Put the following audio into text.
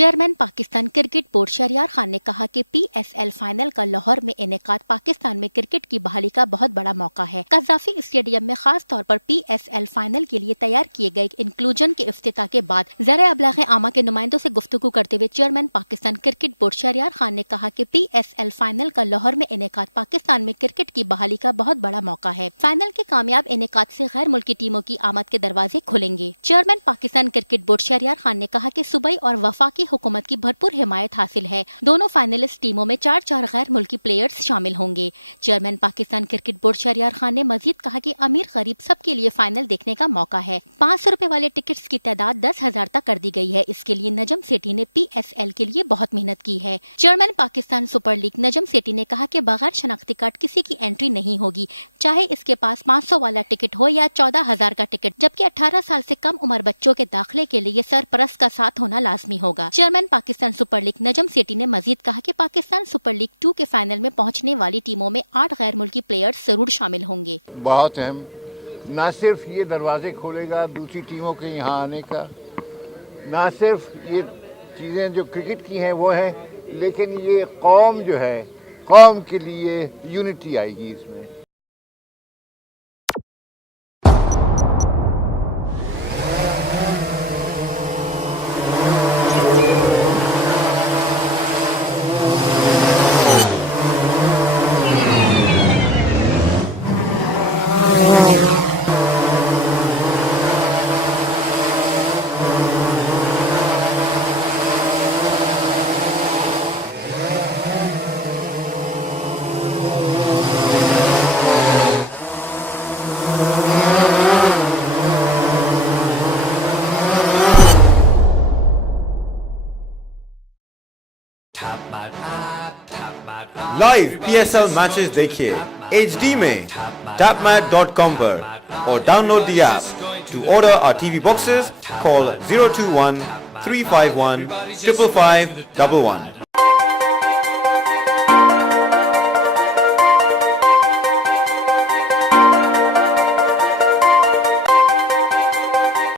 Chairman Pakistan cricket board Shahryar Khan ने कहा कि PSL फाइनल का लाहौर में इनेकाद पाकिस्तान में क्रिकेट की बहाली का बहुत बड़ा मौका है। कज़ाफी स्टेडियम में खास तौर पर PSL फाइनल के लिए तैयार किए गए इंक्लूजन के इफ्तिताह के बाद ज़रा अबलाग आमा के नुमाइंदों से गुफ्तगू करते हुए chairman Pakistan cricket board Shahryar Khan ने कहा कि PSL फाइनल का लाहौर में इनेकाद पाकिस्तान में क्रिकेट की बहाली का बहुत बड़ा मौका है। फाइनल के कामयाब इनेकाद से गैर मुल्की टीमों की आमद के दरवाजे खुलेंगे। Chairman Pakistan cricket board Shahryar Khan ने कहा कि सूबाई और वफाकी हुकूमत की भरपूर हिमायत हासिल है। दोनों फाइनलिस्ट टीमों में 4 गैर मुल्की प्लेयर्स शामिल होंगे। Chairman Pakistan cricket board Shahryar Khan ने मजीद कहा कि अमीर गरीब सबके लिए फाइनल देखने का मौका है। 500 रुपए वाले टिकट्स की तादाद 10,000 तक कर दी गई है। इसके लिए नजम सेठी ने PSL के लिए बहुत मेहनत की है। Chairman Pakistan super league Najam Sethi ने कहा कि बगैर शनाख्ती कार्ड किसी की एंट्री नहीं होगी, चाहे इसके पास 500 वाला टिकट हो या 14,000 का टिकट, जबकि 18 साल से कम उम्र बच्चों के दाखिले के लिए सरपरस्त का साथ होना लाजमी होगा। Chairman Pakistan super league Najam Sethi ने मजीद कहा कि पाकिस्तान सुपर लीग 2 के फाइनल में पहुंचने वाली टीमों में 8 गैर मुल्की प्लेयर्स जरूर शामिल होंगे। बहुत अहम, न सिर्फ ये दरवाजे खोलेगा दूसरी टीमों के यहाँ आने का, न सिर्फ ये चीज़ें जो क्रिकेट की हैं वो हैं, लेकिन ये कौम जो है, कौम के लिए यूनिटी आएगी इसमें। लाइव PSL मैचेस देखिए HD में tapmat.com पर और download the app. To order our TV boxes, call 021 351 55511.